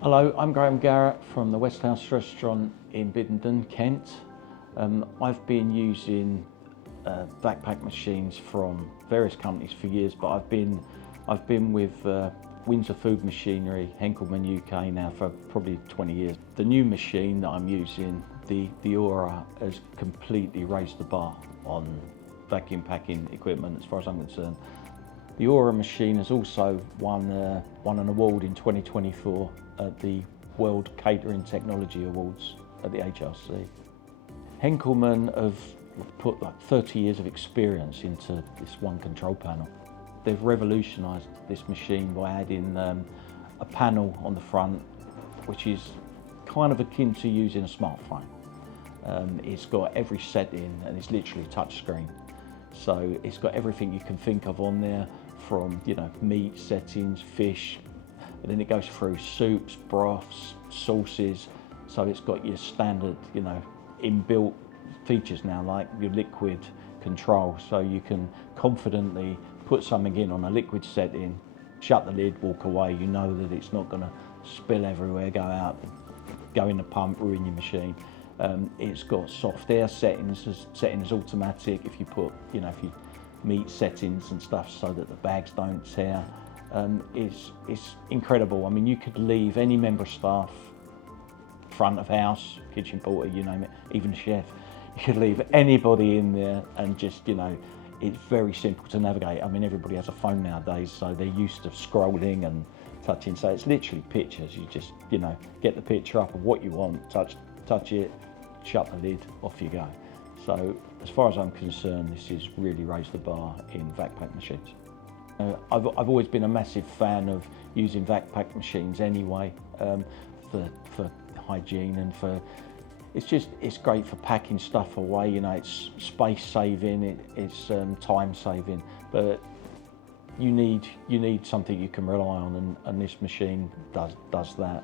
Hello, I'm Graham Garrett from the West House restaurant in Biddenden, Kent. I've been using backpack machines from various companies for years, but I've been with Windsor Food Machinery, Henkelman UK now for probably 20 years. The new machine that I'm using, the Aura, has completely raised the bar on vacuum packing equipment as far as I'm concerned. The Aura machine has also won an award in 2024 at the World Catering Technology Awards at the HRC. Henkelman have put like 30 years of experience into this one control panel. They've revolutionised this machine by adding a panel on the front, which is kind of akin to using a smartphone. It's got every setting and it's literally touch screen. So it's got everything you can think of on there, from meat settings, fish, and then it goes through soups, broths, sauces. So it's got your standard, inbuilt features now, like your liquid control. So you can confidently put something in on a liquid setting, shut the lid, walk away. You know that it's not going to spill everywhere, go out, go in the pump, ruin your machine. It's got soft air settings as automatic. If you put, if you meat settings and stuff so that the bags don't tear. It's incredible. I mean, you could leave any member of staff, front of house, kitchen porter, you name it, even chef. You could leave anybody in there and just, it's very simple to navigate. I mean, everybody has a phone nowadays, so they're used to scrolling and touching. So it's literally pictures. You just, get the picture up of what you want, touch it, shut the lid, off you go. So as far as I'm concerned, this has really raised the bar in vac-pack machines. I've always been a massive fan of using vac-pack machines anyway, for hygiene and it's great for packing stuff away. It's space saving, it's time saving, but you need something you can rely on, and this machine does that.